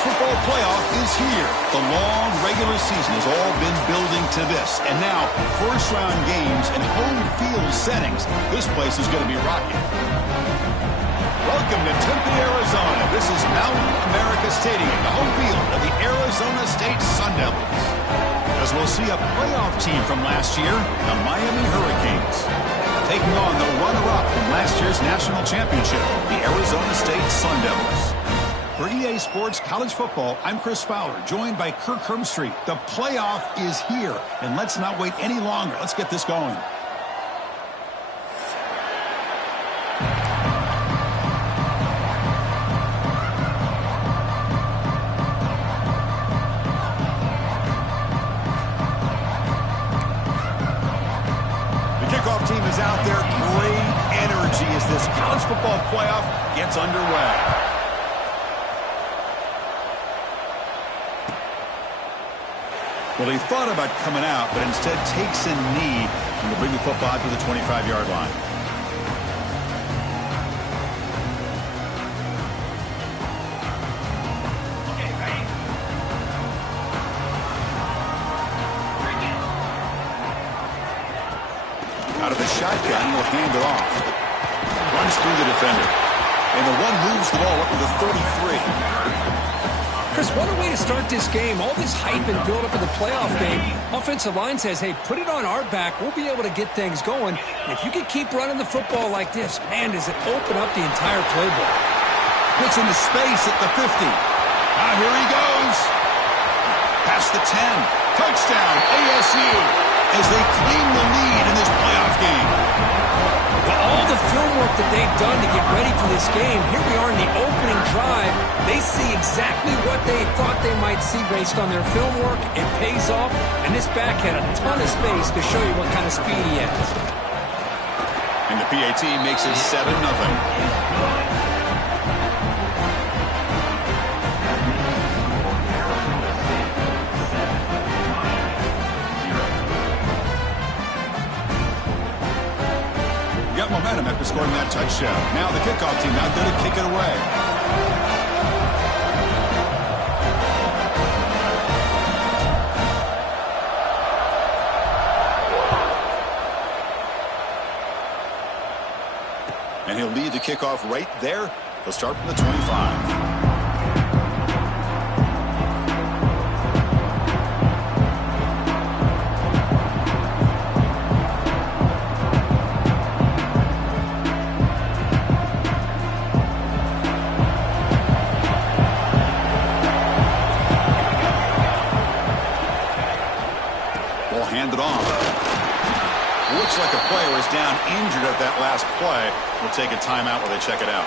college football playoff is here. The long regular season has all been building to this. And now, first-round games and home field settings. This place is going to be rocking. Welcome to Tempe, Arizona. This is Mountain America Stadium, the home field of the Arizona State Sun Devils. As we'll see a playoff team from last year, the Miami Hurricanes, taking on the runner-up from last year's national championship, the Arizona State Sun Devils. For EA Sports College Football, I'm Chris Fowler, joined by Kirk Hermstreet. The playoff is here, and let's not wait any longer. Let's get this going. Team is out there. Great energy as this college football playoff gets underway. Well, he thought about coming out, but instead takes a knee and will bring the football to the 25-yard line. Out of the shotgun, will hand it off. Runs through the defender. And the one moves the ball up to the 33. Chris, what a way to start this game. All this hype and build up in the playoff game. Offensive line says, hey, put it on our back. We'll be able to get things going. And if you can keep running the football like this, man, does it open up the entire playbook. Gets into space at the 50. Now here he goes. Past the 10. Touchdown, ASU. As they claim the lead in this playoff game. Well, all the film work that they've done to get ready for this game, here we are in the opening drive. They see exactly what they thought they might see based on their film work. It pays off, and this back had a ton of space to show you what kind of speed he has. And the PAT makes it 7-0. Momentum after scoring that touchdown. Now the kickoff team out there to kick it away. And he'll lead the kickoff right there. He'll start from the 25. Handed off. Looks like a player is down injured at that last play. We'll take a timeout while they check it out.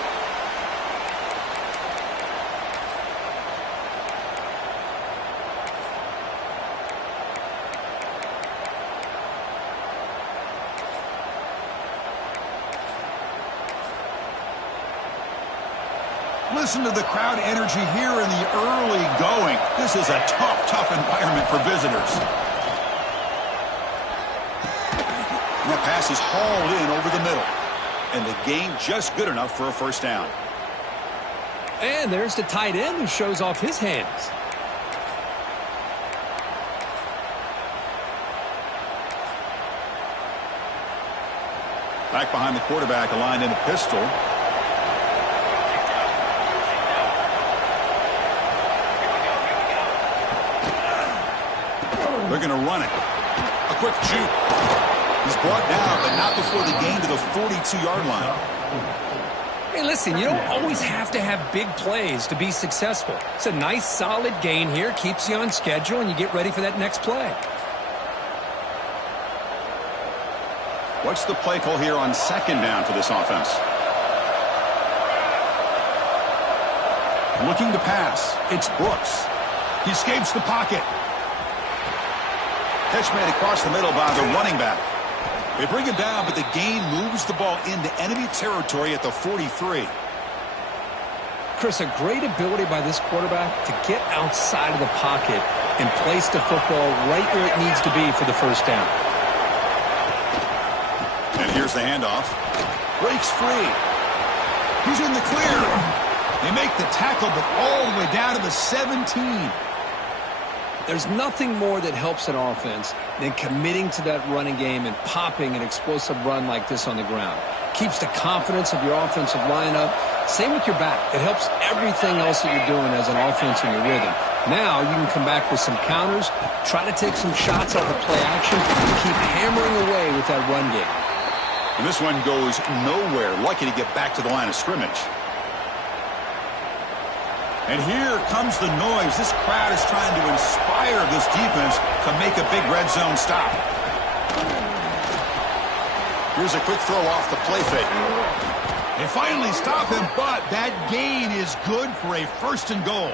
Listen to the crowd energy here in the early going. This is a tough environment for visitors. And that pass is hauled in over the middle. And the gain just good enough for a first down. And there's the tight end who shows off his hands. Back behind the quarterback, aligned in a pistol. They're going to run it. A quick juke. He's brought down, but not before the gain to the 42-yard line. Hey, listen, you don't always have to have big plays to be successful. It's a nice, solid gain here. Keeps you on schedule, and you get ready for that next play. What's the play call here on second down for this offense? Looking to pass. It's Brooks. He escapes the pocket. Catch made across the middle by the running back. They bring him down, but the gain moves the ball into enemy territory at the 43. Chris, a great ability by this quarterback to get outside of the pocket and place the football right where it needs to be for the first down. And here's the handoff. Breaks free. He's in the clear. They make the tackle, but all the way down to the 17. There's nothing more that helps an offense than committing to that running game and popping an explosive run like this on the ground. Keeps the confidence of your offensive lineup. Same with your back. It helps everything else that you're doing as an offense in your rhythm. Now you can come back with some counters, try to take some shots off of play action, and keep hammering away with that run game. And this one goes nowhere. Lucky to get back to the line of scrimmage. And here comes the noise. This crowd is trying to inspire this defense to make a big red zone stop. Here's a quick throw off the play fake. They finally stop him, but that gain is good for a 1st and goal.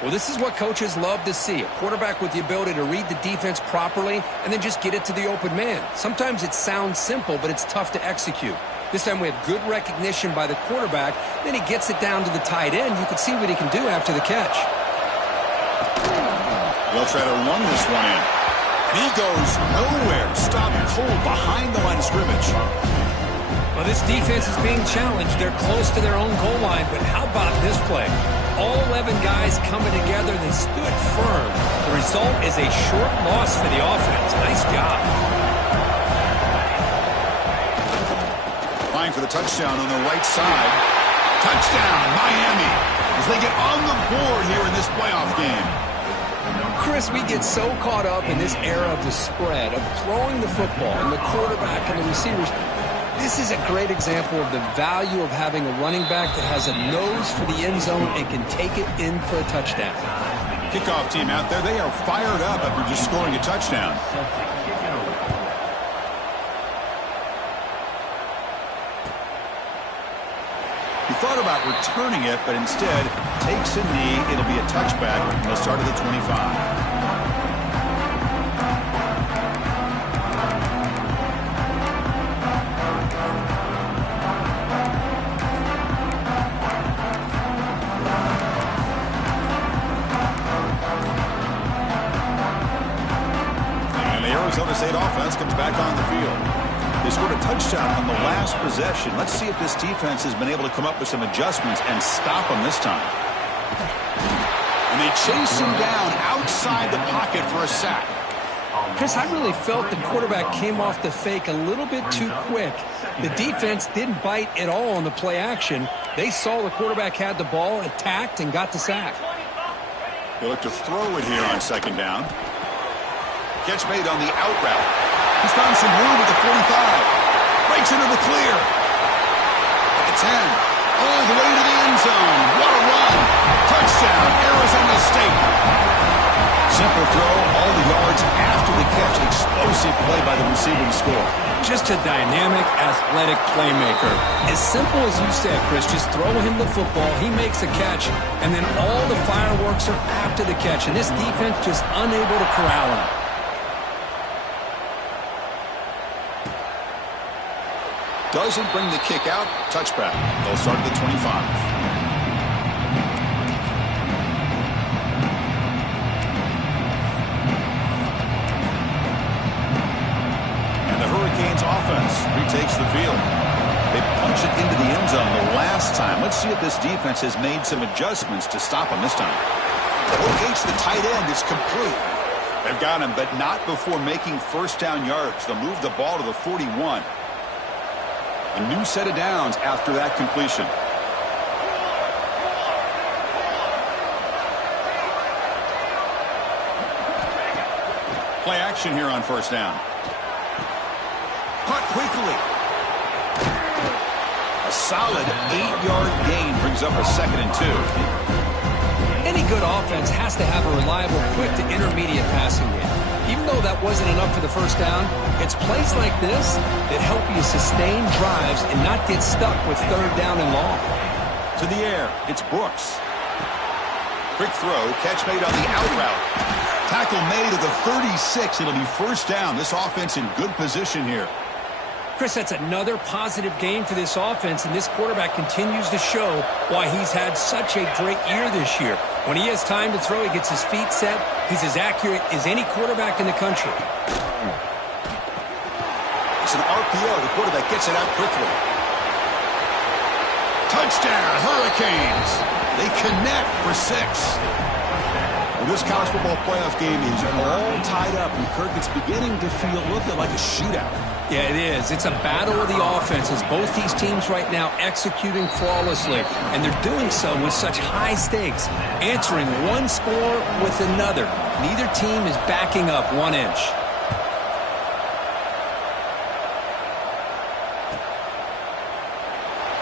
Well, this is what coaches love to see. A quarterback with the ability to read the defense properly and then just get it to the open man. Sometimes it sounds simple, but it's tough to execute. This time we have good recognition by the quarterback. Then he gets it down to the tight end. You can see what he can do after the catch. They'll try to run this one in. And he goes nowhere. Stopped cold behind the line of scrimmage. Well, this defense is being challenged. They're close to their own goal line, but how about this play? All 11 guys coming together. They stood firm. The result is a short loss for the offense. Nice job. For the touchdown on the right side. Touchdown, Miami, as they get on the board here in this playoff game. Chris, we get so caught up in this era of the spread, of throwing the football and the quarterback and the receivers. This is a great example of the value of having a running back that has a nose for the end zone and can take it in for a touchdown. Kickoff team out there, they are fired up after just scoring a touchdown. He thought about returning it, but instead takes a knee. It'll be a touchback, and they'll start at the 25. Arizona State offense comes back on the field. They scored a touchdown on the last possession. Let's see if this defense has been able to come up with some adjustments and stop them this time. And they chase him down outside the pocket for a sack. Chris, I really felt the quarterback came off the fake a little bit too quick. The defense didn't bite at all on the play action. They saw the quarterback had the ball, attacked, and got the sack. They look to throw it here on 2nd down. Catch made on the out route. He's found some room at the 45. Breaks into the clear. At the 10. All the way to the end zone. What a run. Touchdown, Arizona State. Simple throw, all the yards after the catch. Explosive play by the receiver to score. Just a dynamic, athletic playmaker. As simple as you said, Chris, just throw him the football, he makes a catch, and then all the fireworks are after the catch. And this defense just unable to corral him. Doesn't bring the kick out. Touchback. They'll start at the 25. And the Hurricanes offense retakes the field. They punch it into the end zone the last time. Let's see if this defense has made some adjustments to stop them this time. Locates the tight end. It's complete. They've got him, but not before making 1st down yards. They'll move the ball to the 41. A new set of downs after that completion. Play action here on 1st down. Caught quickly. A solid 8-yard gain brings up a 2nd and 2. Any good offense has to have a reliable, quick to intermediate passing game. Even though that wasn't enough for the 1st down, it's plays like this that help you sustain drives and not get stuck with 3rd down and long. To the air, it's Brooks. Quick throw, catch made on the out route. Tackle made at the 36. It'll be 1st down. This offense in good position here. Chris, that's another positive game for this offense, and this quarterback continues to show why he's had such a great year this year. When he has time to throw, he gets his feet set. He's as accurate as any quarterback in the country. It's an RPO. The quarterback gets it out quickly. Touchdown, Hurricanes. They connect for 6. Well, this college football playoff game is all tied up, and Kirk, it's beginning to feel a little bit like a shootout. Yeah, it is. It's a battle of the offenses. Both these teams right now executing flawlessly, and they're doing so with such high stakes, answering one score with another. Neither team is backing up 1 inch.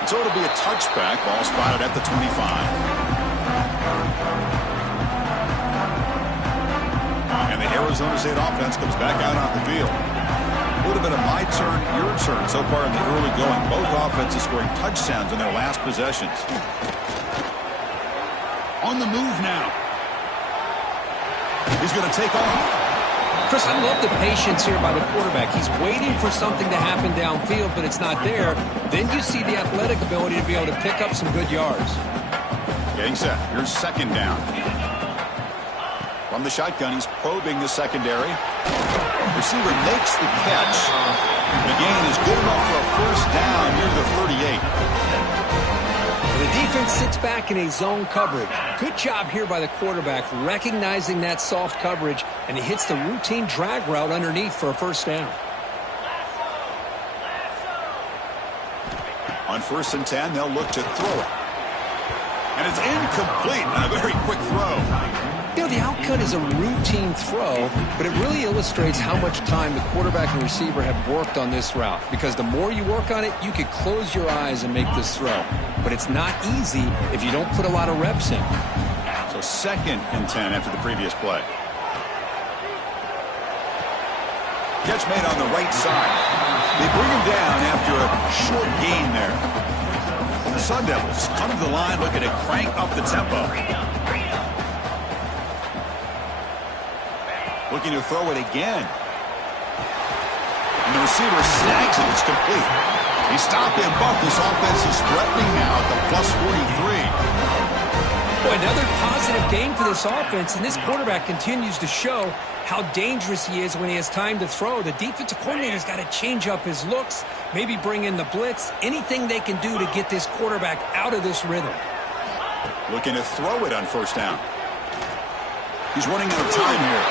So it'll be a touchback. Ball spotted at the 25. And the Arizona State offense comes back out on the field. A little bit of my turn, your turn so far in the early going. Both offenses scoring touchdowns in their last possessions. On the move now. He's going to take off. Chris, I love the patience here by the quarterback. He's waiting for something to happen downfield, but it's not there. Then you see the athletic ability to be able to pick up some good yards. Getting set. Here's second down. From the shotgun, he's probing the secondary. Receiver makes the catch. The gain is good enough for a first down near the 38. The defense sits back in a zone coverage. Good job here by the quarterback recognizing that soft coverage, and he hits the routine drag route underneath for a first down. On 1st and 10, they'll look to throw it. And it's incomplete on a very quick throw. You know, the outcut is a routine throw, but it really illustrates how much time the quarterback and receiver have worked on this route. Because the more you work on it, you could close your eyes and make this throw. But it's not easy if you don't put a lot of reps in. So 2nd and 10 after the previous play. Catch made on the right side. They bring him down after a short gain there. The Sun Devils come to the line looking to crank up the tempo. Looking to throw it again. And the receiver snags it. It's complete. He stopped him, but this offense is threatening now at the +43. Boy, another positive gain for this offense, and this quarterback continues to show how dangerous he is when he has time to throw. The defensive coordinator's got to change up his looks, maybe bring in the blitz, anything they can do to get this quarterback out of this rhythm. Looking to throw it on 1st down. He's running out of time here.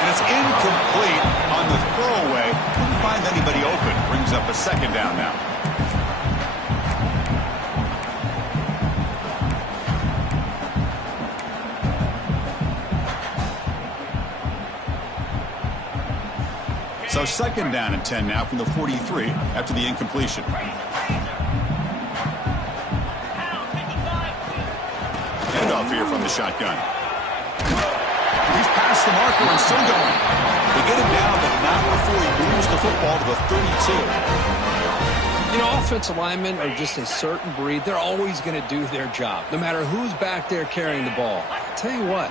And it's incomplete on the throwaway. Couldn't find anybody open. Brings up a 2nd down now. So 2nd down and 10 now from the 43 after the incompletion. Handoff here from the shotgun. He's past the marker and still going. They get him down, but not before he moves the football to the 32. You know, offensive linemen are just a certain breed. They're always going to do their job, no matter who's back there carrying the ball. I'll tell you what,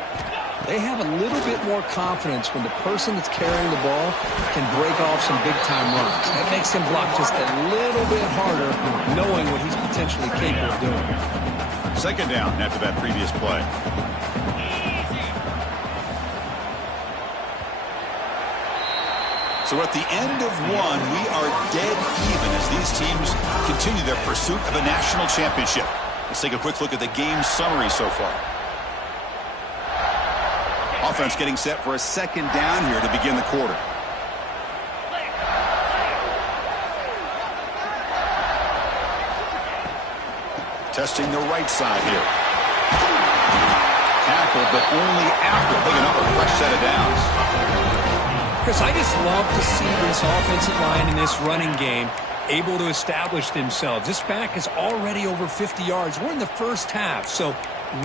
they have a little bit more confidence when the person that's carrying the ball can break off some big-time runs. That makes him block just a little bit harder, knowing what he's potentially capable of doing. 2nd down after that previous play. So at the end of one, we are dead even as these teams continue their pursuit of a national championship. Let's take a quick look at the game summary so far. Offense getting set for a 2nd down here to begin the quarter. Testing the right side here. Tackled, but only after picking up a fresh set of downs. Chris, I just love to see this offensive line in this running game able to establish themselves. This back is already over 50 yards. We're in the first half, so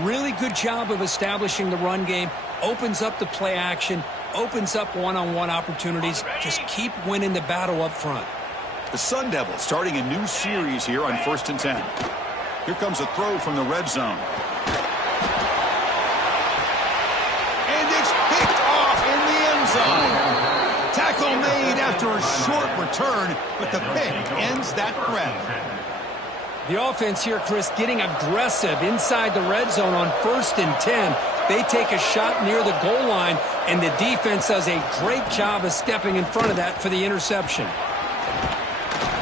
really good job of establishing the run game. Opens up the play action, opens up one-on-one opportunities. Just keep winning the battle up front. The Sun Devils starting a new series here on 1st and 10. Here comes a throw from the red zone. And it's picked off in the end zone. Tackle made after a short return, but the pick ends that threat. The offense here, Chris, getting aggressive inside the red zone on 1st and 10. They take a shot near the goal line, and the defense does a great job of stepping in front of that for the interception.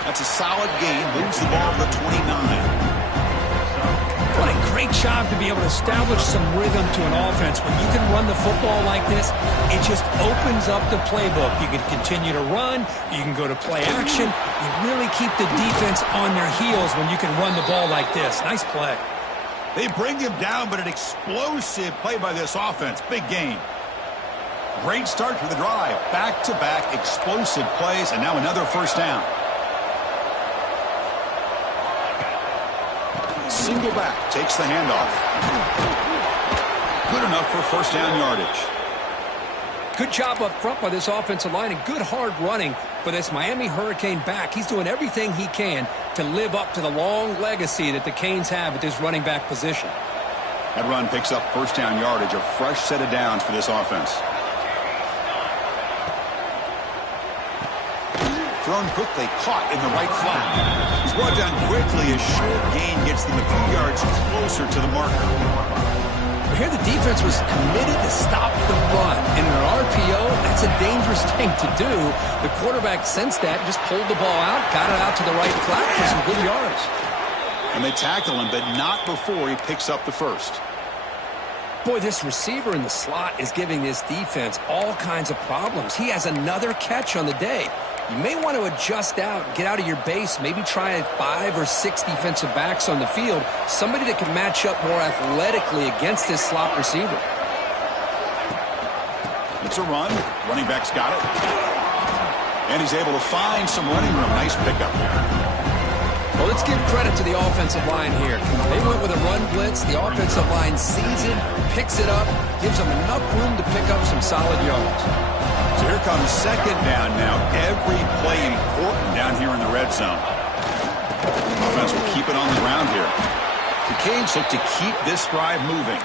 That's a solid gain. Moves the ball to the 29. job to be able to establish some rhythm to an offense. When you can run the football like this, it just opens up the playbook. You can continue to run. You can go to play action. You really keep the defense on their heels when you can run the ball like this. Nice play. They bring him down, but an explosive play by this offense. Big game. Great start to the drive. Back-to-back explosive plays, and now another first down. Single back, takes the handoff. Good enough for first down yardage. Good job up front by this offensive line and good hard running for this Miami Hurricane back. He's doing everything he can to live up to the long legacy that the Canes have at this running back position. That run picks up first down yardage, a fresh set of downs for this offense. Thrown quickly, caught in the right flat. He's brought down quickly. A short gain gets them a few yards closer to the marker. Here the defense was committed to stop the run. In an RPO, that's a dangerous thing to do. The quarterback sensed that, just pulled the ball out, got it out to the right flat for some good yards. And they tackle him, but not before he picks up the first. Boy, this receiver in the slot is giving this defense all kinds of problems. He has another catch on the day. You may want to adjust out, get out of your base, maybe try 5 or 6 defensive backs on the field, somebody that can match up more athletically against this slot receiver. It's a run. Running back's got it. And he's able to find some running room. Nice pickup. Well, let's give credit to the offensive line here. They went with a run blitz. The offensive line sees it, picks it up, gives them enough room to pick up some solid yards. So here comes second down now. Every play important down here in the red zone. Offense will keep it on the ground here. The Canes look to keep this drive moving.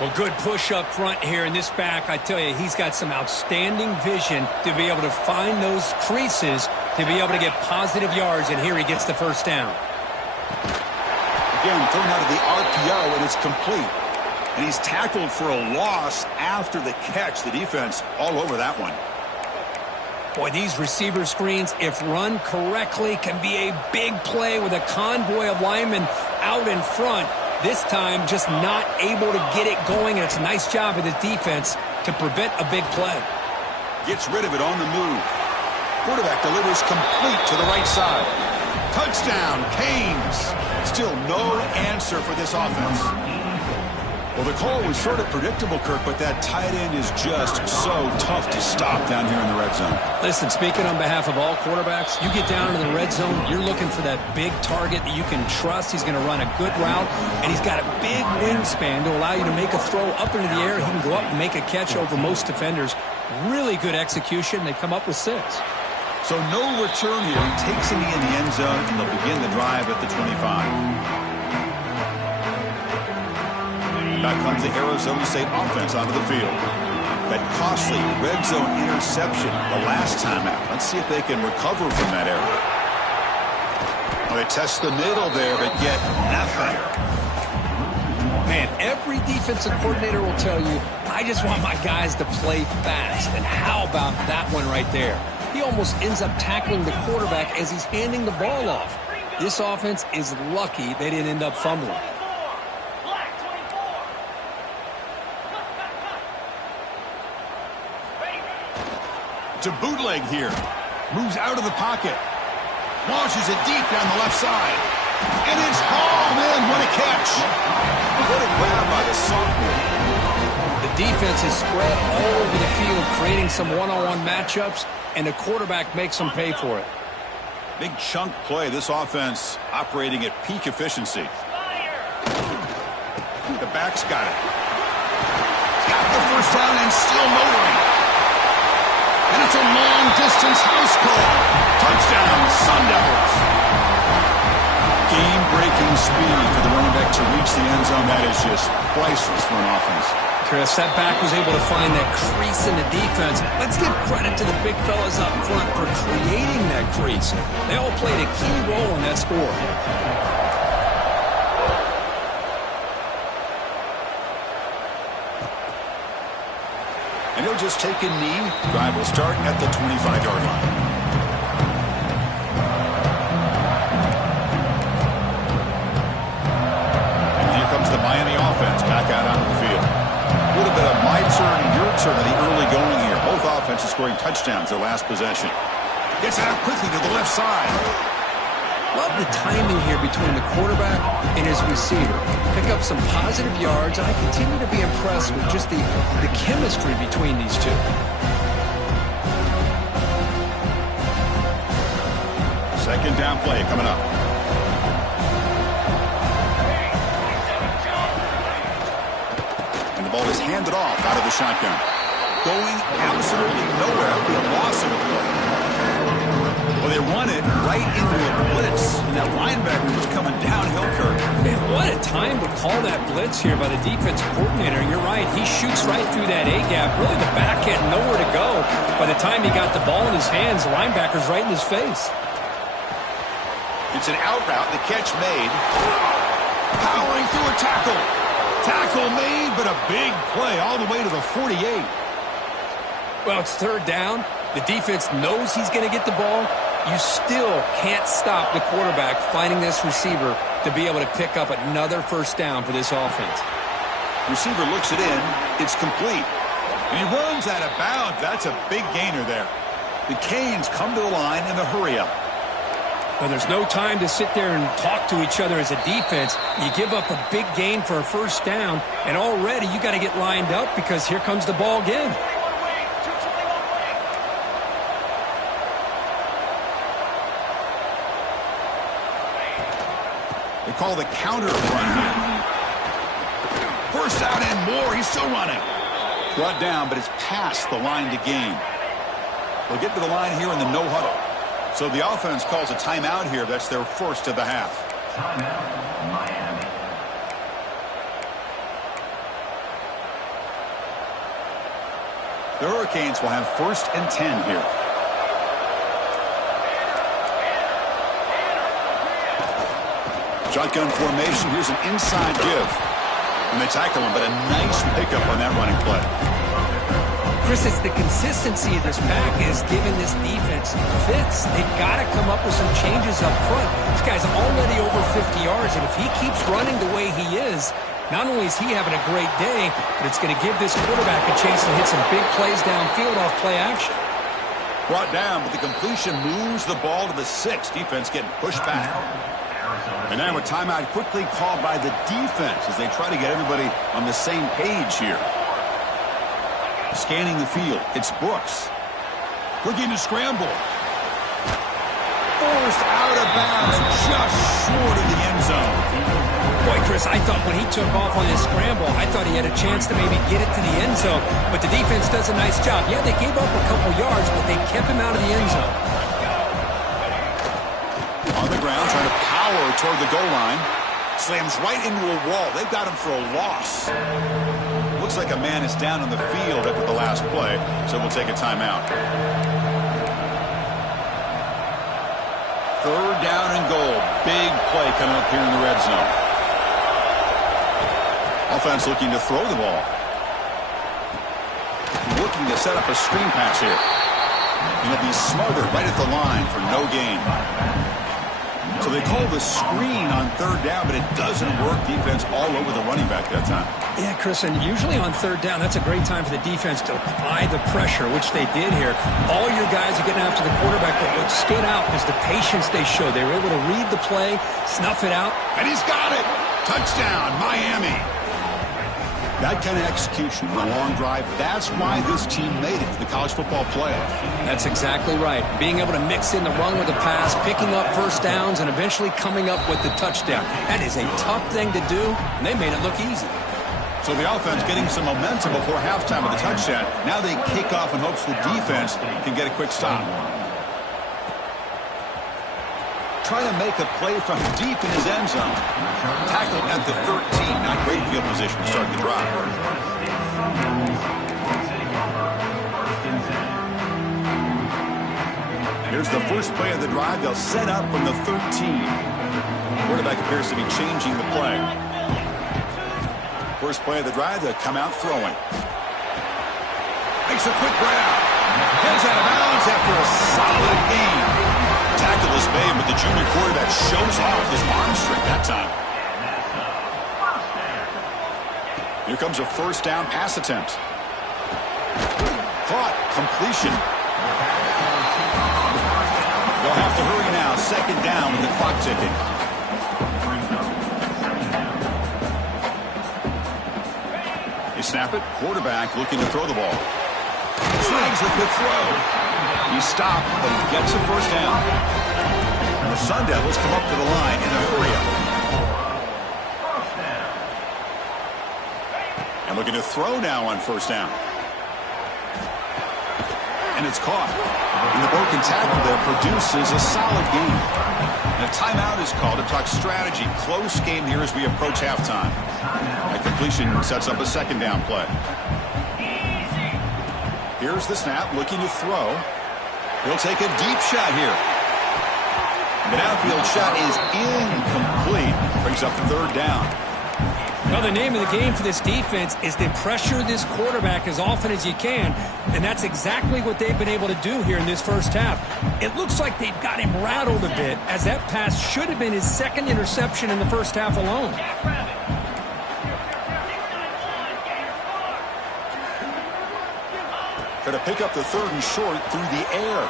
Well, good push up front here in this back. I tell you, he's got some outstanding vision to be able to find those creases, to be able to get positive yards, and here he gets the first down. Again, thrown out of the RPO, and it's complete. And he's tackled for a loss after the catch. The defense all over that one. Boy, these receiver screens, if run correctly, can be a big play with a convoy of linemen out in front. This time, just not able to get it going, and it's a nice job of the defense to prevent a big play. Gets rid of it on the move. Quarterback delivers complete to the right side. Touchdown, Canes. Still no answer for this offense. Well, the call was sort of predictable, Kirk, but that tight end is just so tough to stop down here in the red zone. Listen, speaking on behalf of all quarterbacks, you get down into the red zone, you're looking for that big target that you can trust. He's going to run a good route, and he's got a big wingspan to allow you to make a throw up into the air. He can go up and make a catch over most defenders. Really good execution. They come up with 6. So no return here. He takes it in the end zone, and they'll begin the drive at the 25. Back comes the Arizona State offense onto the field. That costly red zone interception the last time out. Let's see if they can recover from that error. Well, they test the middle there, but get nothing. Man, every defensive coordinator will tell you, I just want my guys to play fast. And how about that one right there? He almost ends up tackling the quarterback as he's handing the ball off. This offense is lucky they didn't end up fumbling. To bootleg here. Moves out of the pocket. Launches it deep down the left side. And it's hauled in. What a catch. What a grab by the sophomore. The defense is spread all over the field, creating some one-on-one matchups, and the quarterback makes them pay for it. Big chunk play. This offense operating at peak efficiency. The back's got it. Got the first down and still motoring. And it's a long-distance house call. Touchdown, Sun Devils. Game-breaking speed for the running back to reach the end zone. That is just priceless for an offense. Chris, that back was able to find that crease in the defense. Let's give credit to the big fellas up front for creating that crease. They all played a key role in that score. And he'll just take a knee. Drive will start at the 25-yard line. And certainly the early going here. Both offenses scoring touchdowns their last possession. Gets it out quickly to the left side. Love the timing here between the quarterback and his receiver. Pick up some positive yards, and I continue to be impressed with just the chemistry between these two. Second down play coming up. And the ball is handed off out of the shotgun. Going absolutely nowhere. The loss of a play. Well, they run it right into a blitz. And that linebacker was coming downhill, Kirk. Man, what a time to call that blitz here by the defensive coordinator. You're right. He shoots right through that A-gap. Really, the back had nowhere to go. By the time he got the ball in his hands, the linebacker's right in his face. It's an out route. The catch made. Powering through a tackle. Tackle made, but a big play all the way to the 48. Well, it's third down. The defense knows he's going to get the ball. You still can't stop the quarterback finding this receiver to be able to pick up another first down for this offense. Receiver looks it in. It's complete. And he runs out of bounds. That's a big gainer there. The Canes come to the line in the hurry-up. Well, there's no time to sit there and talk to each other as a defense. You give up a big gain for a first down, and already you got to get lined up because here comes the ball again. They call the counter run here. First down and more. He's still running. Brought down, but it's past the line to gain. They'll get to the line here in the no huddle. So the offense calls a timeout here. That's their first of the half. Timeout, Miami. The Hurricanes will have 1st and 10 here. Shotgun formation. Here's an inside give. And they tackle him, but a nice pickup on that running play. Chris, it's the consistency of this pack is giving this defense fits. They've got to come up with some changes up front. This guy's already over 50 yards, and if he keeps running the way he is, not only is he having a great day, but it's going to give this quarterback a chance to hit some big plays downfield off play action. Brought down, but the completion moves the ball to the 6. Defense getting pushed back. And now a timeout quickly called by the defense as they try to get everybody on the same page here. Scanning the field, it's Brooks. Looking to scramble. Forced out of bounds, just short of the end zone. Boy, Chris, I thought when he took off on his scramble, I thought he had a chance to maybe get it to the end zone. But the defense does a nice job. Yeah, they gave up a couple yards, but they kept him out of the end zone. On the ground, trying to power toward the goal line. Slams right into a wall. They've got him for a loss. Looks like a man is down on the field after the last play, so we'll take a timeout. Third down and goal. Big play coming up here in the red zone. Offense looking to throw the ball. Looking to set up a screen pass here. And he'll be smothered right at the line for no gain. So they call the screen on third down, but it doesn't work. Defense all over the running back that time. Yeah, Chris, and usually on third down, that's a great time for the defense to apply the pressure, which they did here. All your guys are getting after the quarterback, but what stood out is the patience they showed. They were able to read the play, snuff it out. And he's got it. Touchdown, Miami. That kind of execution, the long drive, that's why this team made it to the college football playoff. That's exactly right. Being able to mix in the run with the pass, picking up first downs, and eventually coming up with the touchdown. That is a tough thing to do, and they made it look easy. So the offense getting some momentum before halftime with the touchdown. Now they kick off in hopes the defense can get a quick stop. Trying to make a play from deep in his end zone. Tackled at the 13. Not great field position to start the drive. Here's the first play of the drive. They'll set up from the 13. Quarterback appears to be changing the play. First play of the drive, they'll come out throwing. Makes a quick grab. Heads out of bounds after a solid gain. Tackle is made, but the junior quarterback shows off his arm strength that time. Here comes a first down pass attempt. Caught. Completion. They'll have to hurry now. Second down with the clock ticking. They snap it. Quarterback looking to throw the ball. Swings with the throw. He stopped, but he gets a first down. And the Sun Devils come up to the line in a hurry-up. And looking to throw now on first down. And it's caught. And the broken tackle there produces a solid gain. And a timeout is called to talk strategy. Close game here as we approach halftime. That completion sets up a second down play. Here's the snap, looking to throw. He'll take a deep shot here. The downfield shot is incomplete. Brings up third down. Now, the name of the game for this defense is to pressure this quarterback as often as you can, and that's exactly what they've been able to do here in this first half. It looks like they've got him rattled a bit, as that pass should have been his second interception in the first half alone. Going to pick up the third and short through the air.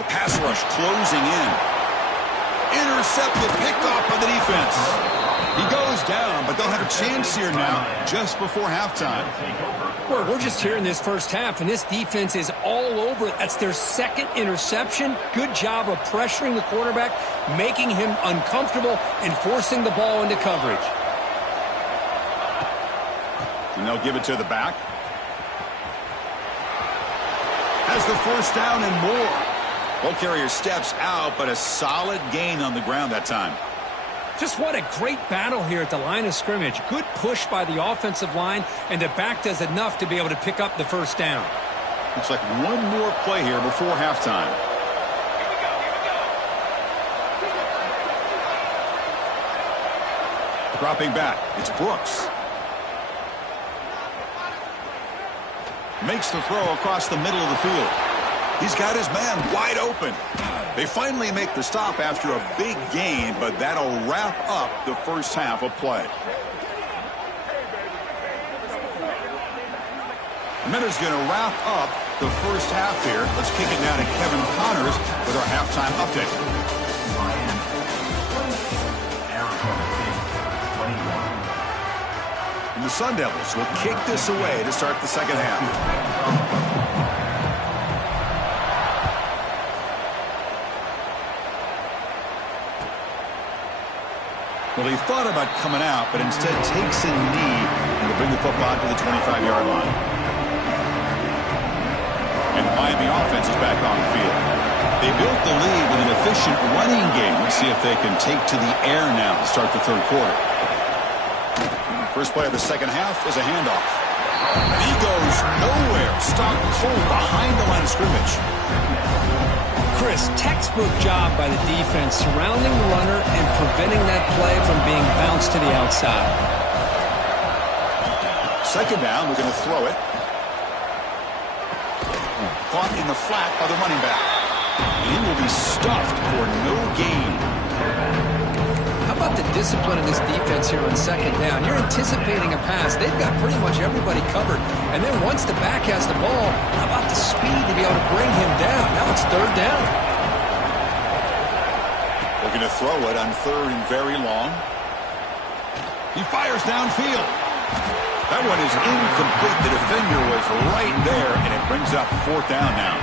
The pass rush closing in. Intercepted, picked off by the defense. He goes down, but they'll have a chance here now just before halftime. Well, we're just here in this first half, and this defense is all over it. That's their second interception. Good job of pressuring the quarterback, making him uncomfortable, and forcing the ball into coverage. And they'll give it to the back. Has the first down and more. Ball carrier steps out, but a solid gain on the ground that time. Just what a great battle here at the line of scrimmage. Good push by the offensive line, and the back does enough to be able to pick up the first down. Looks like one more play here before halftime. Dropping back, it's Brooks. Makes the throw across the middle of the field. He's got his man wide open. They finally make the stop after a big gain, but that'll wrap up the first half of play. The Miners going to wrap up the first half here. Let's kick it down to Kevin Connors with our halftime update. And the Sun Devils will kick this away to start the second half. Well, he thought about coming out, but instead takes a knee and will bring the football to the 25-yard line. And the Miami offense is back on the field. They built the lead with an efficient running game. Let's see if they can take to the air now to start the third quarter. First play of the second half is a handoff. And he goes nowhere. Stopped cold behind the line of scrimmage. Chris, textbook job by the defense surrounding the runner and preventing that play from being bounced to the outside. Second down, we're going to throw it. Caught in the flat by the running back. And he will be stuffed for no gain. How about the discipline of this defense here on second down? You're anticipating a pass. They've got pretty much everybody covered. And then once the back has the ball, how about the speed to be able to bring him down? Now it's third down. Looking to throw it on third and very long. He fires downfield. That one is incomplete. The defender was right there, and it brings up fourth down now.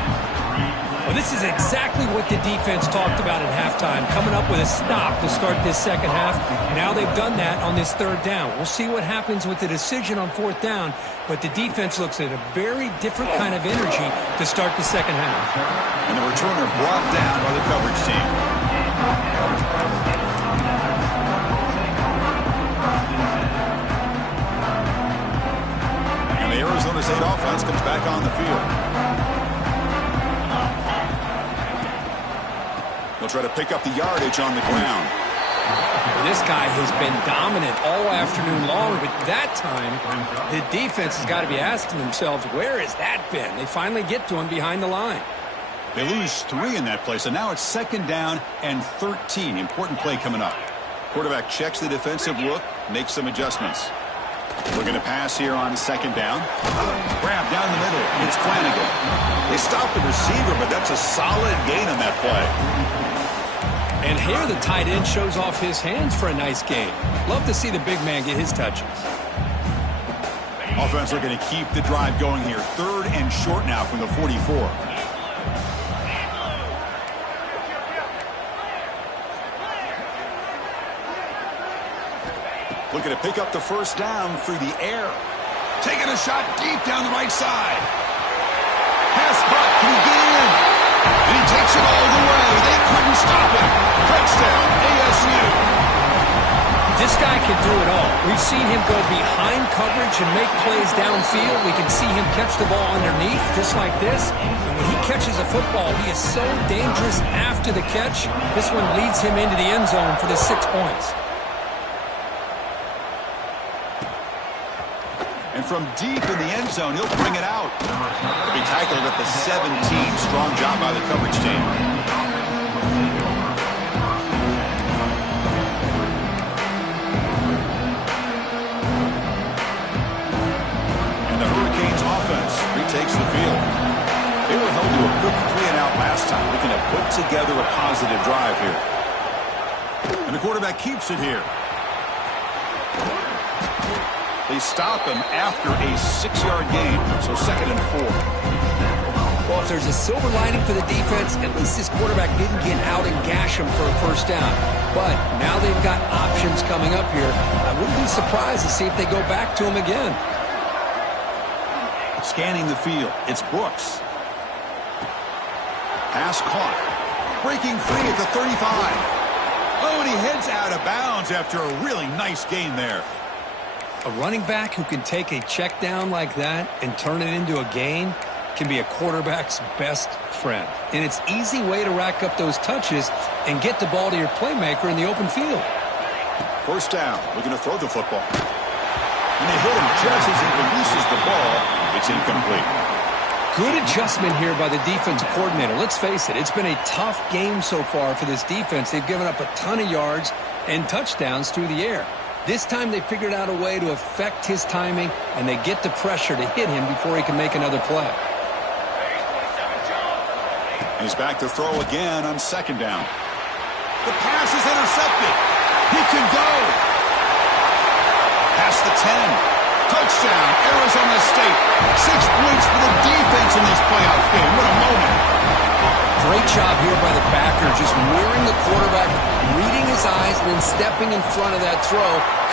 Well, this is exactly what the defense talked about at halftime, coming up with a stop to start this second half. Now they've done that on this third down. We'll see what happens with the decision on fourth down, but the defense looks at a very different kind of energy to start the second half. And the returner brought down by the coverage team. And the Arizona State offense comes back on the field. They'll try to pick up the yardage on the ground. This guy has been dominant all afternoon long, but that time, the defense has got to be asking themselves, where has that been? They finally get to him behind the line. They lose 3 in that play, so now it's second down and 13. Important play coming up. Quarterback checks the defensive look, makes some adjustments. Looking to pass here on second down. Grab down the middle. It's Flanagan. They stopped the receiver, but that's a solid gain on that play. And here the tight end shows off his hands for a nice gain. Love to see the big man get his touches. Offense looking to keep the drive going here. 3rd and short now from the 44. Looking to pick up the first down through the air. Taking a shot deep down the right side. Pass caught. Can he get in? And he takes it all the way. They couldn't stop him. Touchdown, ASU. This guy can do it all. We've seen him go behind coverage and make plays downfield. We can see him catch the ball underneath, just like this. And when he catches a football, he is so dangerous after the catch. This one leads him into the end zone for the 6 points. And from deep in the end zone, he'll bring it out. He'll be tackled at the 17. Strong job by the coverage team. And the Hurricanes offense retakes the field. They were held to a quick 3-and-out last time, looking to put together a positive drive here. And the quarterback keeps it here. They stop him after a 6-yard gain, so 2nd and 4. Well, if there's a silver lining for the defense, at least this quarterback didn't get out and gash him for a first down. But now they've got options coming up here. I wouldn't be surprised to see if they go back to him again. Scanning the field, it's Brooks. Pass caught. Breaking free at the 35. Oh, and he heads out of bounds after a really nice gain there. A running back who can take a check down like that and turn it into a gain can be a quarterback's best friend. And it's an easy way to rack up those touches and get the ball to your playmaker in the open field. First down, looking to throw the football. And they hit him just as he releases the ball. It's incomplete. Good adjustment here by the defensive coordinator. Let's face it, it's been a tough game so far for this defense. They've given up a ton of yards and touchdowns through the air. This time they figured out a way to affect his timing, and they get the pressure to hit him before he can make another play. He's back to throw again on second down. The pass is intercepted. He can go. Past the 10. Touchdown, Arizona State. 6 points for the defense in this playoff game. What a moment. Great job here by the backer, just mirroring the quarterback, reading his eyes, and then stepping in front of that throw,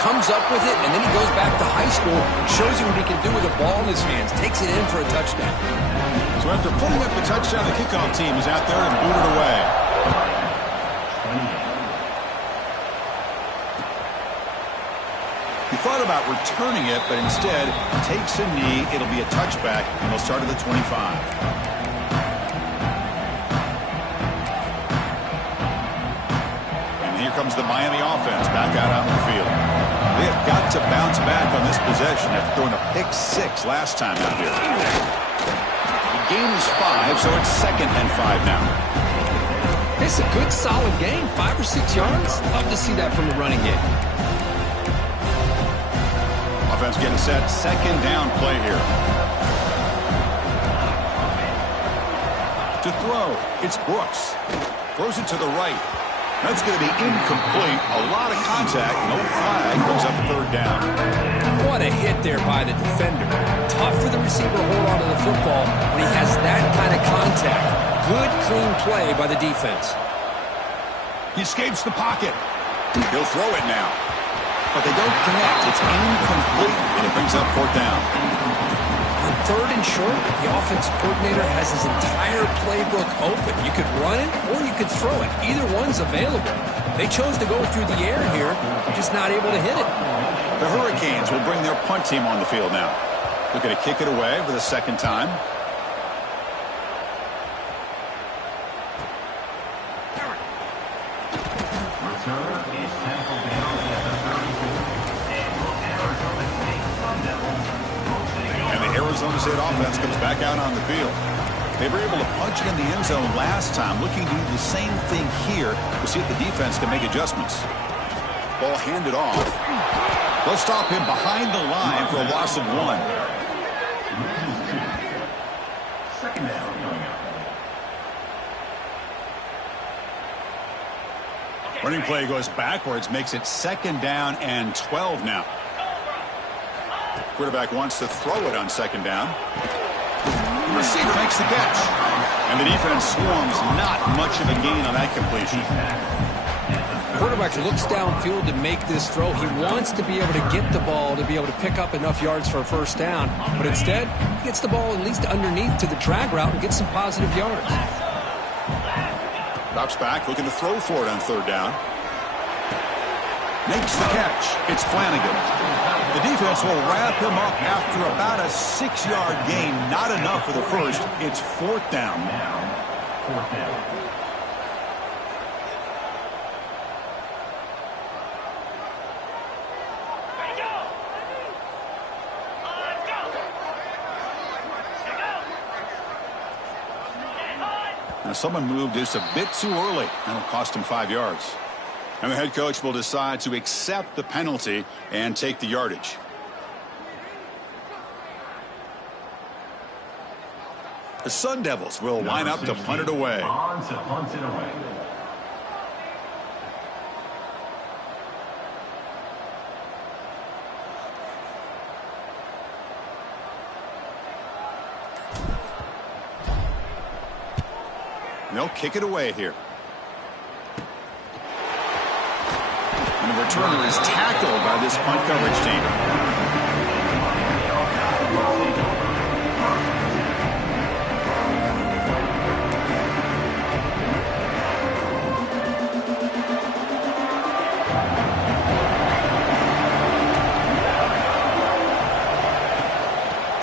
comes up with it, and then he goes back to high school, shows you what he can do with a ball in his hands, takes it in for a touchdown. So after putting up the touchdown, the kickoff team is out there and booted away. He thought about returning it, but instead takes a knee. It'll be a touchback, and they'll start at the 25. Here comes the Miami offense back out on the field. They have got to bounce back on this possession after throwing a pick 6 last time out here. The gain is 5, so it's 2nd and 5 now. It's a good, solid game. 5 or 6 yards. Love to see that from the running game. Offense getting set. 2nd down play here. To throw, it's Brooks. Throws it to the right. That's going to be incomplete. A lot of contact. No flag. Brings up 3rd down. What a hit there by the defender. Tough for the receiver to hold on to the football when he has that kind of contact. Good, clean play by the defense. He escapes the pocket. He'll throw it now. But they don't connect. It's incomplete. And it brings up 4th down. On 3rd and short, the offensive coordinator has his entire playbook open. You could run it or you could throw it. Either one's available. They chose to go through the air here, just not able to hit it. The Hurricanes will bring their punt team on the field now. Looking to kick it away for the 2nd time. Arizona State offense comes back out on the field. They were able to punch it in the end zone last time, looking to do the same thing here to see if the defense can make adjustments. Ball handed off. They'll stop him behind the line for a loss of 1. Second down coming up. Running play goes backwards, makes it 2nd down and 12 now. Quarterback wants to throw it on 2nd down. The receiver makes the catch. And the defense swarms. Not much of a gain on that completion. Quarterback looks downfield to make this throw. He wants to be able to get the ball to be able to pick up enough yards for a 1st down. But instead, he gets the ball at least underneath to the drag route and gets some positive yards. Drops back, looking to throw for it on 3rd down. Makes the catch. It's Flanagan. The defense will wrap him up after about a 6-yard gain. Not enough for the first. It's 4th down. Fourth down. Now someone moved just a bit too early. That'll cost him 5 yards. And the head coach will decide to accept the penalty and take the yardage. The Sun Devils will line up to punt it away. On to punt it away. They'll kick it away here. And the returner is tackled by this punt coverage team.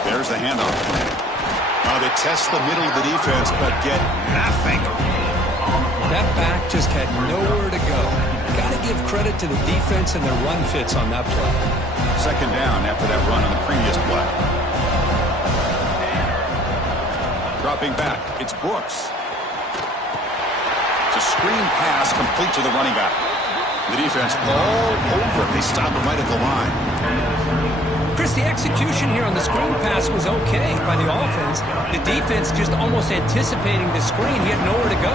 There's the handoff. They test the middle of the defense, but get nothing. That back just had nowhere to go. Got to give credit to the defense and their run fits on that play. 2nd down after that run on the previous play. Dropping back, it's Brooks. It's a screen pass complete to the running back. The defense all over it. They stop him right at the line. Chris, the execution here on the screen pass was okay by the offense. The defense just almost anticipating the screen. He had nowhere to go.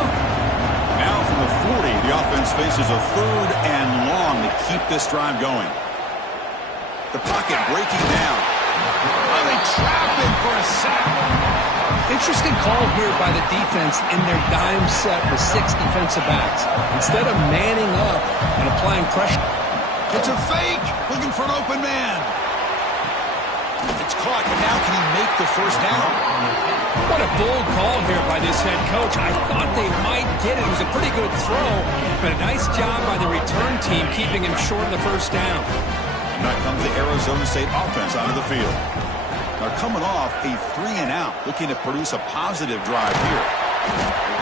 Now from the 40, the offense faces a 3rd and long to keep this drive going. The pocket breaking down. Oh, they trap him for a sack. Interesting call here by the defense in their dime set with 6 defensive backs. Instead of manning up and applying pressure. It's a fake. Looking for an open man. It's caught, but now can he make the 1st down? What a bold call here by this head coach. I thought they might get it. It was a pretty good throw, but a nice job by the return team keeping him short of the 1st down. And back comes the Arizona State offense onto the field. They're coming off a 3-and-out, looking to produce a positive drive here.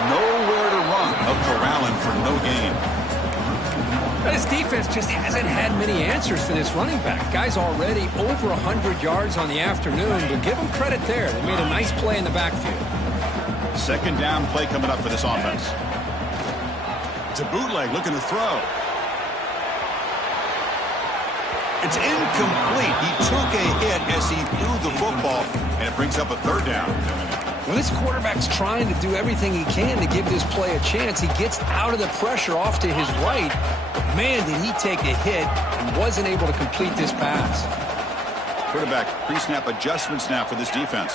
Nowhere to run. Up corralling for no gain. This defense just hasn't had many answers for this running back. Guy's already over 100 yards on the afternoon, but give them credit there. They made a nice play in the backfield. 2nd down play coming up for this offense. It's a bootleg looking to throw. It's incomplete. He took a hit as he threw the football, and it brings up a 3rd down. When this quarterback's trying to do everything he can to give this play a chance, he gets out of the pressure off to his right. But man, did he take a hit and wasn't able to complete this pass. Quarterback pre-snap adjustments now for this defense.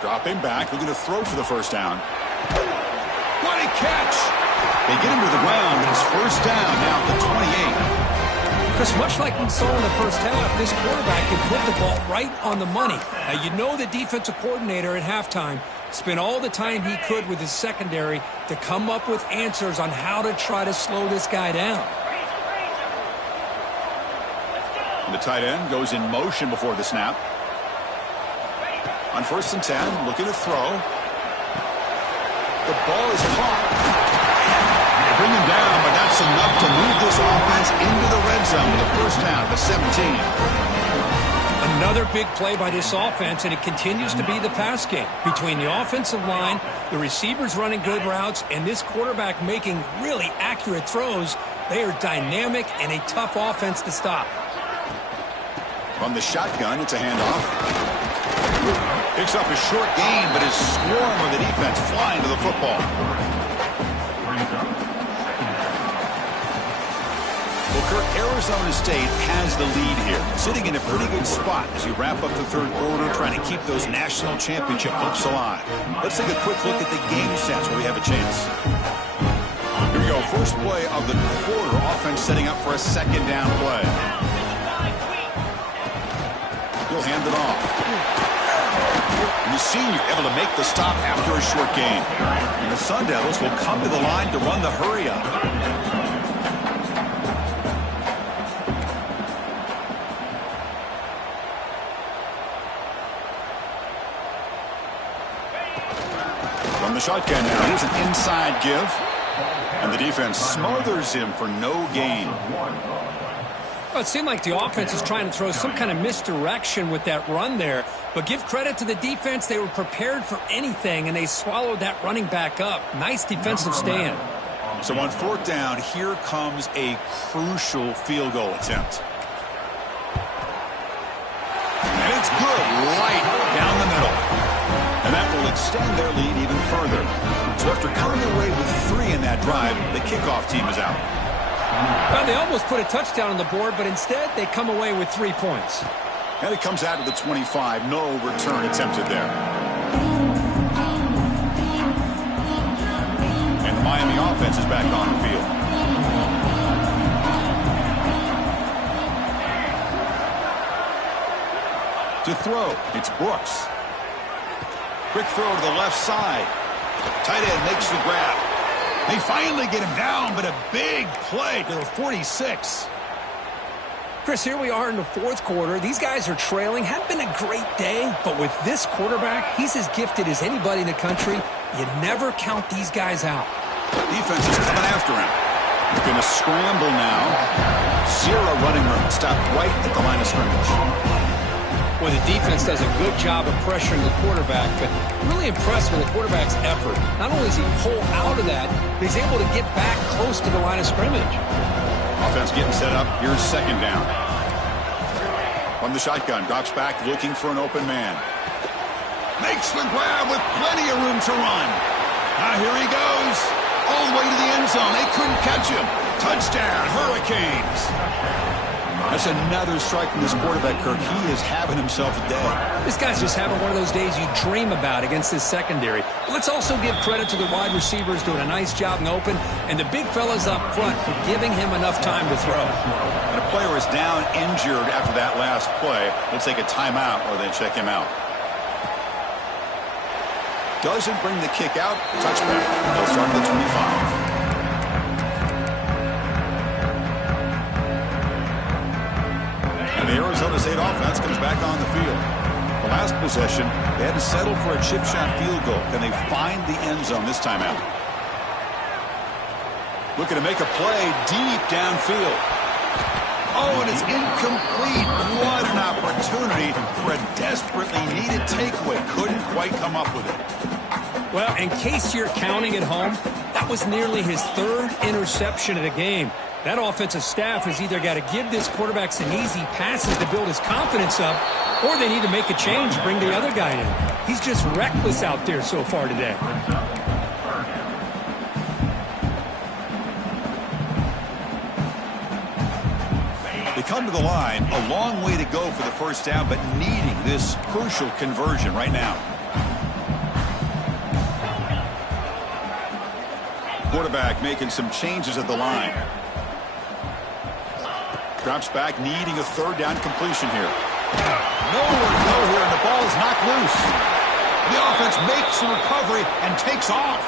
Dropping back, looking to throw for the 1st down. What a catch! They get him to the ground, but it's 1st down now at the 28. Chris, much like we saw in the 1st half, this quarterback can put the ball right on the money. Now, you know the defensive coordinator at halftime spent all the time he could with his secondary to come up with answers on how to try to slow this guy down. And the tight end goes in motion before the snap. On 1st and 10, looking to throw. The ball is caught. They bring him down, but that's enough to move this offense into the red zone with the 1st down, the 17. Another big play by this offense, and it continues to be the pass game. Between the offensive line, the receivers running good routes, and this quarterback making really accurate throws, They are dynamic and a tough offense to stop. From the shotgun, it's a handoff. Picks up a short gain, but his swarm of the defense flying to the football. Well, Kirk, Arizona State has the lead here, sitting in a pretty good spot as you wrap up the third quarter, trying to keep those national championship hopes alive. Let's take a quick look at the game stats where we have a chance. Here we go. First play of the quarter. Offense setting up for a second down play. He'll hand it off. And the senior able to make the stop after a short gain. And the Sun Devils will come to the line to run the hurry up. From the shotgun now, here's an inside give. And the defense smothers him for no gain. Well, it seemed like the offense is trying to throw some kind of misdirection with that run there. But give credit to the defense. They were prepared for anything, and they swallowed that running back up. Nice defensive stand. So on fourth down, here comes a crucial field goal attempt. And it's good, right down the middle. And that will extend their lead even further. So after coming away with 3 in that drive, the kickoff team is out. Well, they almost put a touchdown on the board, but instead they come away with 3 points. And it comes out of the 25. No return attempted there. And the Miami offense is back on the field. To throw, it's Brooks. Quick throw to the left side. Tight end makes the grab. They finally get him down, but a big play to the 46. Chris, here we are in the fourth quarter. These guys are trailing. Hadn't been a great day, but with this quarterback, he's as gifted as anybody in the country. You never count these guys out. Defense is coming after him. He's going to scramble now. 0 running room. Stopped right at the line of scrimmage. Well, the defense does a good job of pressuring the quarterback, but really impressed with the quarterback's effort. Not only does he pull out of that, but he's able to get back close to the line of scrimmage. Offense getting set up. Here's second down. From the shotgun, drops back looking for an open man. Makes the grab with plenty of room to run. Now here he goes. All the way to the end zone. They couldn't catch him. Touchdown, Hurricanes. That's another strike from this quarterback, Kirk. He is having himself a day. This guy's just having one of those days you dream about against his secondary. Let's also give credit to the wide receivers doing a nice job in open, and the big fellas up front for giving him enough time to throw. And a player is down injured after that last play. We'll take a timeout or they check him out. Doesn't bring the kick out. Touchback. They'll start at the 25. And the Arizona State offense comes back on the field. The last possession, they had to settle for a chip shot field goal. Can they find the end zone this time out? Looking to make a play deep downfield. Oh, and it's incomplete. What an opportunity for a desperately needed takeaway. Couldn't quite come up with it. Well, in case you're counting at home, that was nearly his 3rd interception of the game. That offensive staff has either got to give this quarterback some easy passes to build his confidence up, or they need to make a change, bring the other guy in. He's just reckless out there so far today. They come to the line, a long way to go for the first down, but needing this crucial conversion right now. Quarterback making some changes at the line. Drops back, needing a 3rd down completion here. Nowhere to go here, and the ball is knocked loose. The offense makes the recovery and takes off.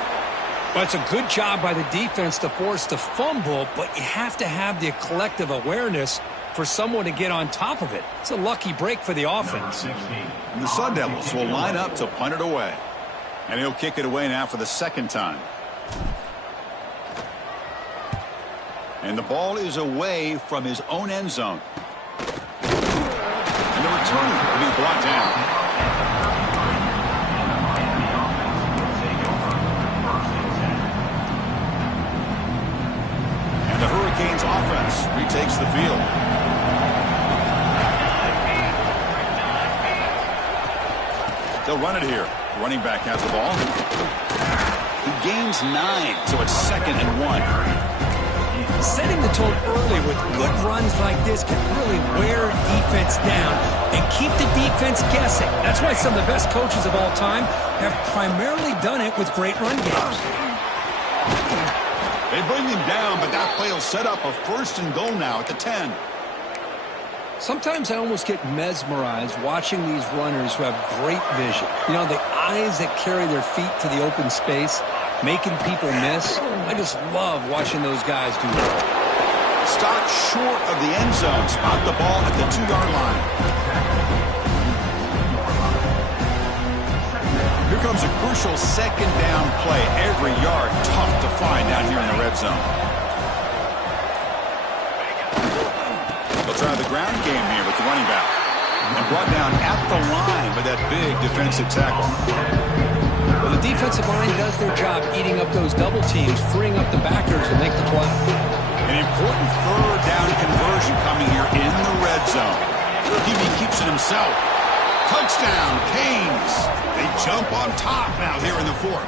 Well, it's a good job by the defense to force the fumble, but you have to have the collective awareness for someone to get on top of it. It's a lucky break for the offense. And the Sun Devils will line up to punt it away. And he'll kick it away now for the 2nd time. And the ball is away from his own end zone. And the return will be brought down. And the Hurricanes Hurricanes offense retakes the field. They'll run it here. Running back has the ball. He gains 9, so it's 2nd and 1. Setting the tone early with good runs like this can really wear defense down and keep the defense guessing. That's why some of the best coaches of all time have primarily done it with great run games. They bring him down, but that play will set up a 1st and goal now at the 10. Sometimes I almost get mesmerized watching these runners who have great vision. You know, the eyes that carry their feet to the open space, making people miss. I just love watching those guys do that. Stop short of the end zone. Spot the ball at the 2-yard line. Here comes a crucial 2nd down play. Every yard tough to find down here in the red zone. They'll try the ground game here with the running back. And brought down at the line with that big defensive tackle. Well, the defensive line does their job eating up those double teams, freeing up the backers to make the play. An important 3rd down conversion coming here in the red zone. QB keeps it himself. Touchdown, Canes. They jump on top now here in the 4th.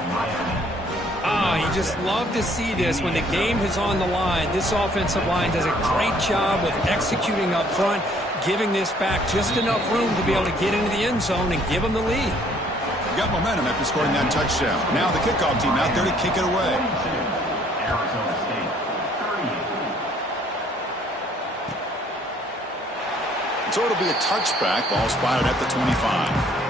You just love to see this when the game is on the line. This offensive line does a great job of executing up front, giving this back just enough room to be able to get into the end zone and give them the lead. Got momentum after scoring that touchdown. Now the kickoff team out there to kick it away. Arizona State, 38. So it'll be a touchback. Ball spotted at the 25.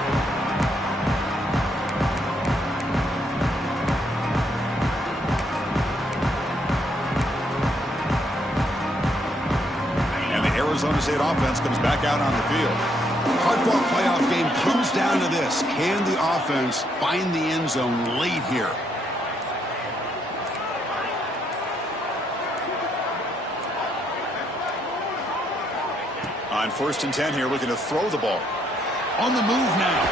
Arizona State offense comes back out on the field. Hard-fought playoff game comes down to this. Can the offense find the end zone late here? On 1st and 10 here, looking to throw the ball. On the move now.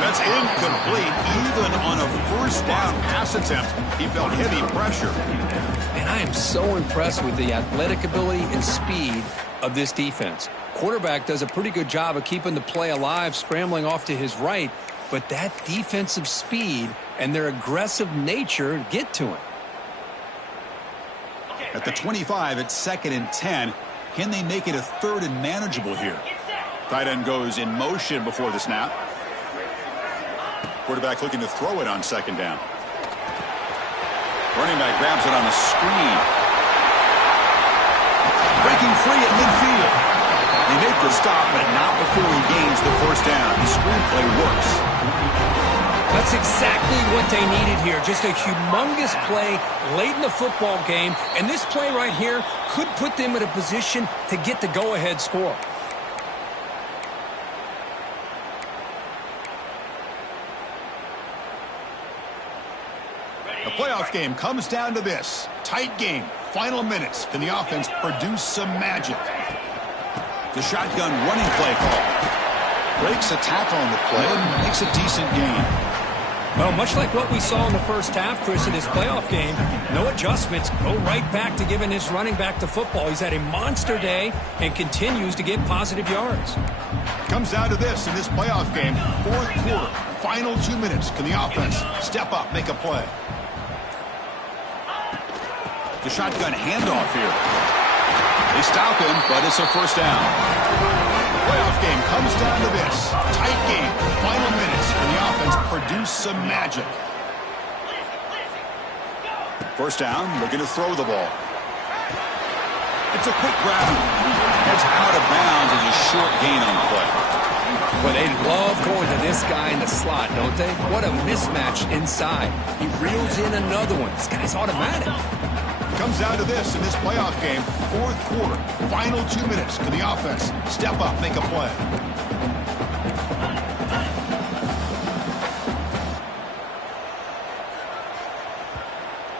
That's incomplete. Even on a 1st down pass attempt, he felt heavy pressure. And I am so impressed with the athletic ability and speed of this defense. Quarterback does a pretty good job of keeping the play alive, scrambling off to his right, but that defensive speed and their aggressive nature get to him. At the 25, it's 2nd and 10. Can they make it a 3rd and manageable here? Tight end goes in motion before the snap. Quarterback looking to throw it on 2nd down. Running back grabs it on the screen. Breaking free at midfield. They make the stop, but not before he gains the 1st down. The screenplay works. That's exactly what they needed here. Just a humongous play late in the football game. And this play right here could put them in a position to get the go-ahead score. The playoff game comes down to this. Tight game. Final minutes. Can the offense produce some magic? The shotgun running play call. Breaks a tackle on the play and makes a decent gain. Well, much like what we saw in the 1st half, Chris, in this playoff game, no adjustments. Go right back to giving his running back the football. He's had a monster day and continues to get positive yards. Comes down to this in this playoff game. 4th quarter. Final 2 minutes. Can the offense step up, make a play? The shotgun handoff here. They stop him, but it's a 1st down. Playoff game comes down to this. Tight game. Final minutes. And the offense produce some magic. 1st down. Looking to throw the ball. It's a quick grab. It's out of bounds as a short gain on the play. Well, they love going to this guy in the slot, don't they? What a mismatch inside. He reels in another one. This guy's automatic. Comes down to this in this playoff game. 4th quarter. Final 2 minutes. Can the offense step up, make a play?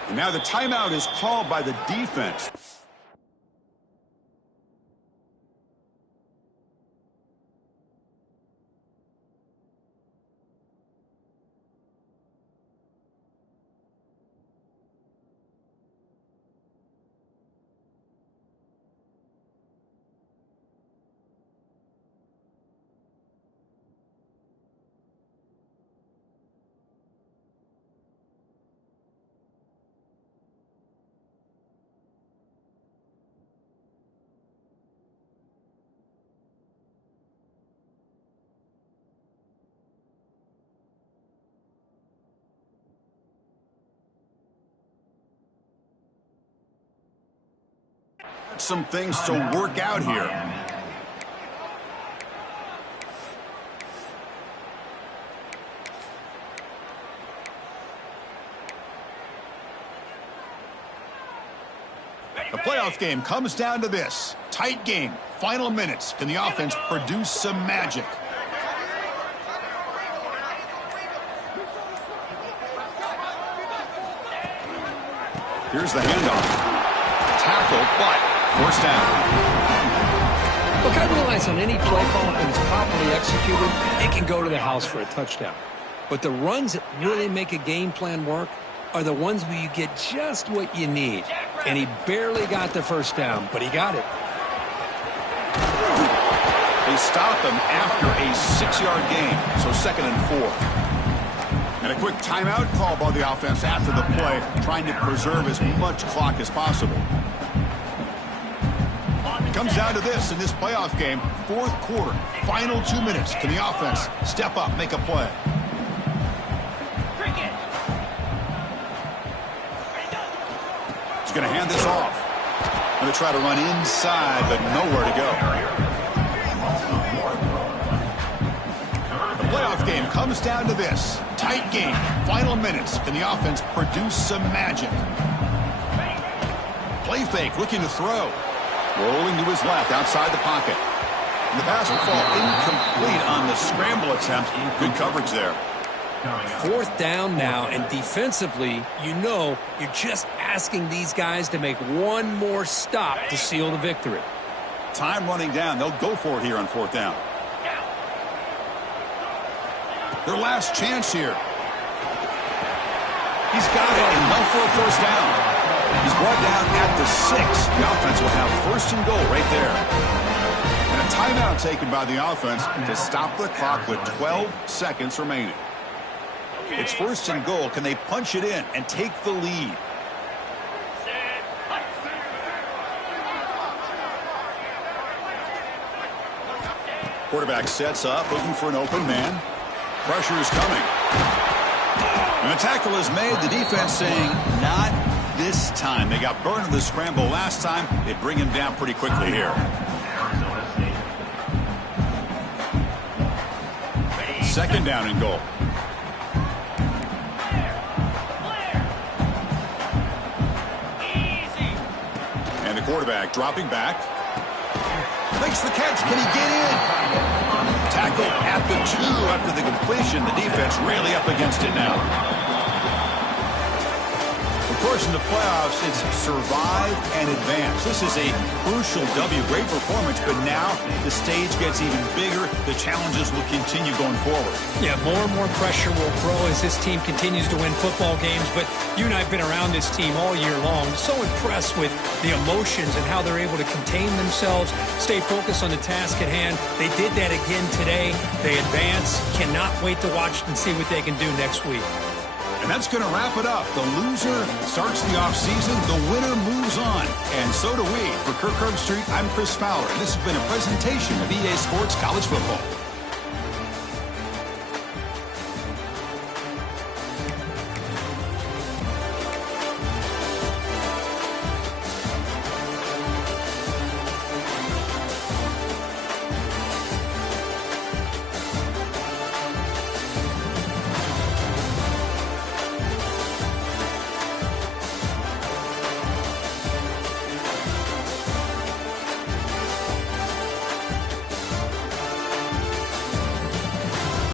And now the timeout is called by the defense. some things to work out here. The playoff game comes down to this. Tight game. Final minutes. Can the offense produce some magic? Here's the handoff. Tackle, but first down. Look, I realize on any play call, when it's properly executed, it can go to the house for a touchdown. But the runs that really make a game plan work are the ones where you get just what you need. And he barely got the first down, but he got it. They stop him after a 6-yard gain, so 2nd and 4. And a quick timeout call by the offense after the play, trying to preserve as much clock as possible. It comes down to this in this playoff game, 4th quarter, final 2 minutes. Can the offense step up, make a play? He's going to hand this off. Going to try to run inside, but nowhere to go. The playoff game comes down to this. Tight game. Final minutes. Can the offense produce some magic? Play fake, looking to throw. Rolling to his left, outside the pocket. And the pass will fall incomplete on the scramble attempt. Good coverage there. 4th down now, and defensively, you know you're just asking these guys to make one more stop to seal the victory. Time running down. They'll go for it here on 4th down. Their last chance here. He's got it, and no for a first down. He's brought down at the 6. The offense will have 1st and goal right there. And a timeout taken by the offense to stop the clock with 12 seconds remaining. It's 1st and goal. Can they punch it in and take the lead? Quarterback sets up, looking for an open man. Pressure is coming. And the tackle is made. The defense saying, not this time. They got burned in the scramble last time. They bring him down pretty quickly here. 2nd down and goal. And the quarterback dropping back. Makes the catch. Can he get in? Tackle at the 2 after the completion. The defense really up against it now. Of course, in the playoffs, it's survive and advance. This is a crucial W. Great performance, but now the stage gets even bigger. The challenges will continue going forward. Yeah, more and more pressure will grow as this team continues to win football games. But you and I have been around this team all year long. So impressed with the emotions and how they're able to contain themselves, stay focused on the task at hand. They did that again today. They advance. Cannot wait to watch and see what they can do next week. And that's going to wrap it up. The loser starts the offseason. The winner moves on. And so do we. For Kirk Herbstreit, I'm Chris Fowler. And this has been a presentation of EA Sports College Football.